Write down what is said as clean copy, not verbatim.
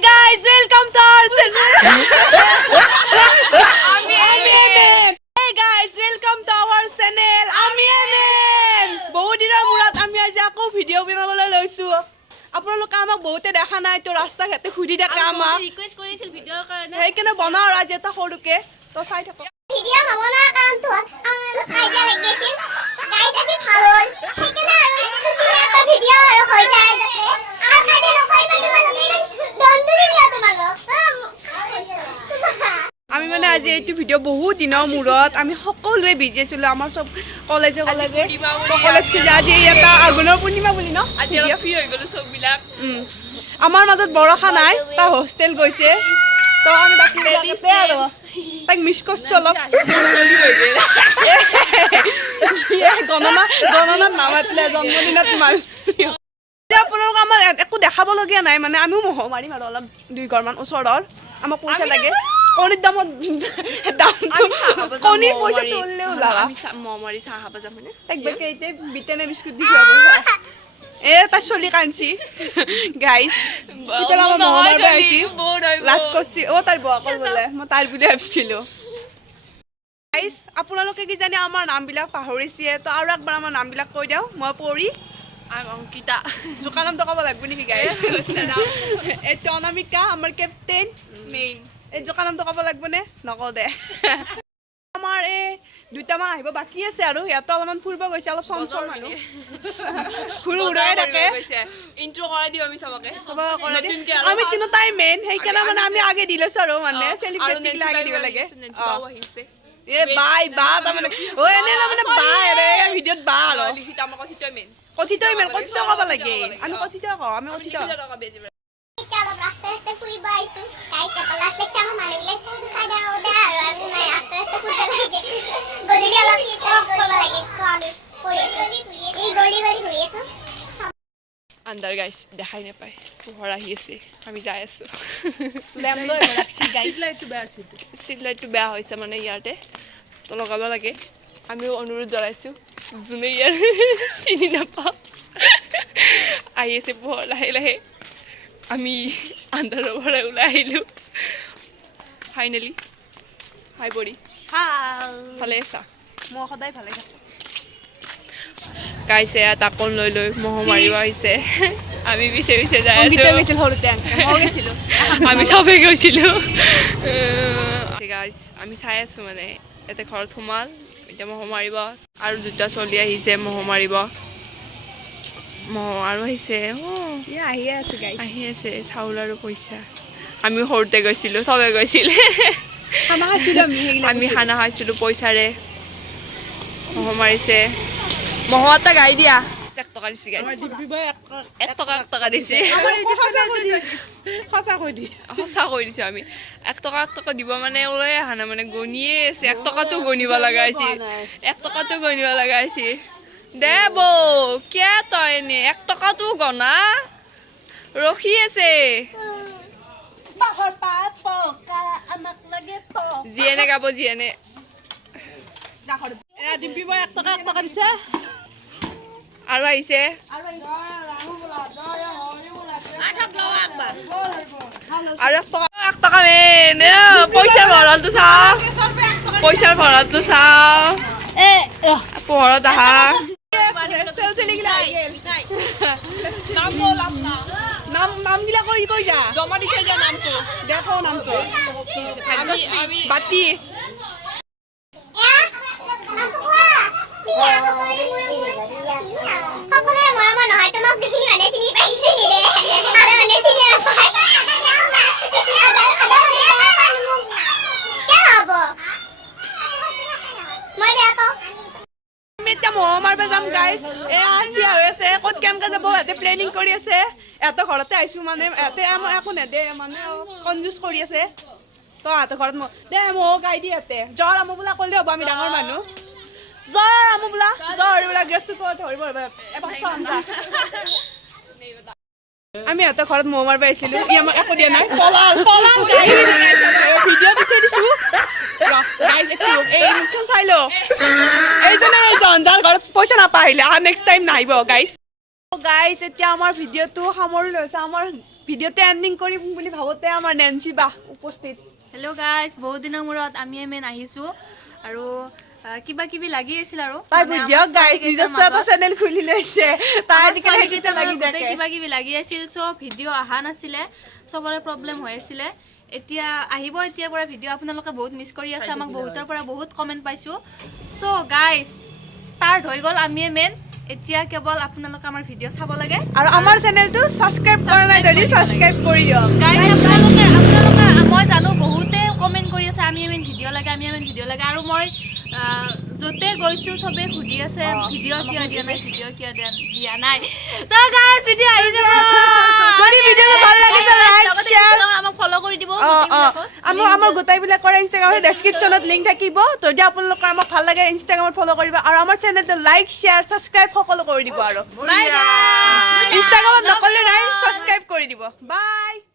guys, welcome to our channel. Hey guys, welcome to our channel. আমি এমেন বহুত দিনৰ মূৰত আমি আজি আকৌ ভিডিঅ' বনাবলৈ লৈছো। আপোনালোক আমাক বহুতে দেখা নাই তো ৰাস্তা ঘাটে খুদি থাকে আমাক ৰিকুৱেষ্ট কৰিছিল ভিডিঅ'ৰ কাৰণে সেইকাৰণে বনাও আজি এটা সৰুকে তো চাই থাকক ভিডিঅ' বনোৱাৰ কাৰণটো আমাৰ আইডিয়া লাগিছিল গাইজ আজি ভাল হ'ল সেইকাৰণে আৰু এটা ভিডিঅ' আৰু হৈ যায় যাতে আৰু কাইলৈ নকৰিবা তোমালোকে দন্দুৰি দিয়া তোমালোক আমি মানে আজি এইটো ভিডিঅ' বহুত দিনৰ মূৰত আমি সকলোৱে বিজি আছিলো আমাৰ সব কলেজে কলেজ খুজি আজি এটা আগুনৰ পূৰ্ণিমা বুলি ন আজি অলপ ফ্ৰী হৈ গলো সব বিলাক আমাৰ মাজত বৰষা নাই তা হোষ্টেল গৈছে তো আমি বাকি বিলাকতে আৰু তাক মিছ কৰিছো অলপ গণনা নামাতিলে জন্মদিনত মান আপোনালোক আমাৰ একো দেখাবলগীয়া নাই মানে আমিও মহ মাৰিম আৰু অলপ 2 ঘৰমান ওচৰৰ আমাক পইচা লাগে কণীৰ দামত কণীৰ পইচা তুললে ওলাবা আমি মমাৰি চাহ খাব যাম মানে তাক বেকেইতে বিটেনে বিস্কুট দি খুৱাব এ তাই চলি কাঞ্চি গাইজ ইফালে আমাৰ মহমাৰ পাইছি লাষ্ট কৰছি অ তাই বয়া কৰ বোলে মই তাইৰ বুলি ভাবিছিলোঁ গাইজ আপোনালোকে কি জানে আমাৰ নামবিলাক পাহৰিছে তো আৰু একবাৰ আমাৰ নামবিলাক কৈ দিওঁ মই পৰি আই অংকিতা জোকা নামটো ক'ব লাগিব নেকি গাইজ এইটো অনামিকা আমাৰ কেপ্টেইন মেইন এই জোকা নামটো ক'ব লাগিব নে নকওঁ দে আমাৰ এই দুটামান আহিব বাকী আছে আৰু ইয়াতো অলপমান ফুৰিব গৈছে অলপ চঞ্চল মানুহ ঘূৰি ঘূৰাই থাকে ইন্ট্ৰ কৰাই দিও আমি সবকে আমি তিনিটাই মেইন সেইকাৰণে মানে আমি আগে দি লৈছো আৰু মানে চেলিব্ৰিটি আগে দিব লাগে এ বাই বা তাৰমানে অ এনে মানে বাই ৰে ভিডিঅ'ত বা আৰু লিখিত আমাৰ কথিতই মেইন কথিত ক'ব লাগে আমি কথিত কওঁ আমি কথিত এতিয়া অলপ ৰাস্তা ফুৰিব আহিছোঁ গাইজ ক্লাছ লেকচাৰ মানুহবিলাক চাই দাও দে আৰু আমি নাই ৰাস্তা ফুৰিব লাগে গধূলি অলপ টিচাৰক কৰিব লাগে তো আমি ফুৰি আছোঁ এই গলি গলি ঘূৰি আছোঁ আন্দাৰ গাইছ দেখাই নাপায় পোহৰ আহি আছে আমি যাই আছো লেম্প লৈ ৰাখছি গাইজ চিলাইটো বেয়া হৈছে মানে ইয়াতে তো লগাব লাগে আমিও অনুৰোধ জনাইছোঁ যোনে ইয়াৰ চিনি নাপাওঁ আহি আছে পোহৰ লাহে লাহে আমি আন্ধাৰৰ পৰা ওলাই আহিলোঁ ফাইনেলি হাই বৰি ভালে আছা মই সদায় ভালে থাকোঁ গাইছে তাকোন লৈ লৈ মহ মাৰিব আহিছে আমি পিছে পিছে যাই আছো গৈছিল সৰুতে মই গৈছিলোঁ আমি চবেই গৈছিলোঁ গাইছ আমি চাই আছোঁ মানে ইয়াতে ঘৰত সোমাল এতিয়া মহ মাৰিব আৰু দুটা চলি আহিছে মহ মাৰিব মহ আৰু আহিছে আহিয়ে আছো গাইজ আহি আছে চাউল আৰু পইচা আমি সৰুতে গৈছিলোঁ চবে গৈছিলে খানা খাইছিলোঁ আমি খানা খাইছিলোঁ পইচাৰে মহ মাৰিছে মহ এটা গাই দিয়া 1 টকা দিছে গাইছ 1 টকা দিছে সঁচা কৈ দি সঁচা কৈ দিছোঁ আমি 1 টকা দিব মানে ওলাই অহা নাই মানে গণিয়ে আছে 1 টকাটো গণিব লগা হৈছে 1 টকাটো গণিব লগা হৈছে দে বৌ কিয় তই এনে 1 টকাটো গনা ৰখি আছে জিয়েনে গাব জিয়েনে ডিম্পি বই 1 টকা দিছে আৰু আহিছে আৰু 1 টকা মেন পইচাৰ ভঁৰালটো চাওঁ পইচাৰ ভঁৰালটো চাওঁ পোহৰত আহা নামগিলা কৰি কৈ যা জমা দি থৈ যা নামটো দেখো নামটো বাতি সকলোৰে মৰমৰ নহয় তোমাক যিখিনি মানে চিনি পাইছে নিৰে আৰু মানে চিনি নাপায় কেন হ'ব মই বেয়া পাওঁ আমি এতিয়া মহ মাৰিব যাম গাইজ এতিয়া হৈ আছে ক'ত কেনেকৈ যাব ইয়াতে প্লেনিং কৰি আছে এটা ঘৰতে আহিছোঁ মানে ইয়াতে আমাক একো নেদে মানে কনজুচ কৰি আছে তো সিহঁতৰ ঘৰত দে মহ গাই দি ইয়াতে জ্বৰ আমো বোলা ক'লে হ'ব আমি ডাঙৰ মানুহ জ্বৰ আমো বোলা জ্বৰ বোলা গেছটো ধৰিব আমি সিহঁতৰ ঘৰত মহ মাৰিব আহিছিলোঁ ই আমাক একো দিয়া নাই ভিডিঅ' দি থৈ দিছোঁ চাই ল এইজনে এইজন যাৰ ঘৰত পইচা নাপায় আহিলে নেক্সট টাইম নাহিব গাইজ গাইজ এতিয়া আমাৰ ভিডিঅ'টো সামৰি লৈছে আমাৰ ভিডিঅ'তে এণ্ডিং কৰিম বুলি ভাবোতে আমাৰ নেন্সি বা উপস্থিত হেল্ল' গাইজ বহুত দিনৰ মূৰত আমি এমেন আহিছোঁ আৰু কিবা কিবি লাগি আছিল আৰু তাই ভিডিঅ' গাইজ নিজস্ব এটা চেনেল খুলি লৈছে তাই আজিকালি সেইকেইটা লাগি থাকে কিবা কিবি লাগি আছিল চ' ভিডিঅ' অহা নাছিলে চবৰে প্ৰব্লেম হৈ আছিলে এতিয়া আহিব এতিয়াৰ পৰা ভিডিঅ' আপোনালোকে বহুত মিছ কৰি আছে আমাক বহুতৰ পৰা বহুত কমেণ্ট পাইছোঁ চ' গাইজ ষ্টাৰ্ট হৈ গ'ল আমি মেন এতিয়া কেৱল আপোনালোকে আমাৰ ভিডিঅ' চাব লাগে আৰু আমাৰ চেনেলটো ছাবস্ক্ৰাইব কৰা নাই যদি ছাবস্ক্ৰাইব কৰি দিয়ক গাইজ আপোনালোকে মই জানো বহুতে কমেণ্ট কৰি আছে আমি মেন ভিডিঅ' লাগে আমি মেন ভিডিঅ' লাগে আৰু মই য'তে গৈছোঁ চবে সুধি আছে ভিডিঅ' কিয় দিয়া নাই ভিডিঅ' কিয় দিয়া নাই তো গাইজ ভিডিঅ' আহি যাব যদি ভিডিঅ'টো ভাল লাগিছে লাইক শ্বেয়াৰ আমাক ফ'ল' কৰি দিব আমাৰ গোটাইবিলাকৰ ইনষ্টাগ্ৰামৰ ডেছক্ৰিপশ্যনত লিংক থাকিব যদি আপোনালোকৰ আমাক ভাল লাগে ইনষ্টাগ্ৰামত ফ'ল' কৰিব আৰু আমাৰ চেনেলটো লাইক শ্বেয়াৰ ছাবস্ক্ৰাইব সকলো কৰি দিব আৰু বাই বাই ইনষ্টাগ্ৰামত নকলে নাই ছাবস্ক্ৰাইব কৰি দিব বাই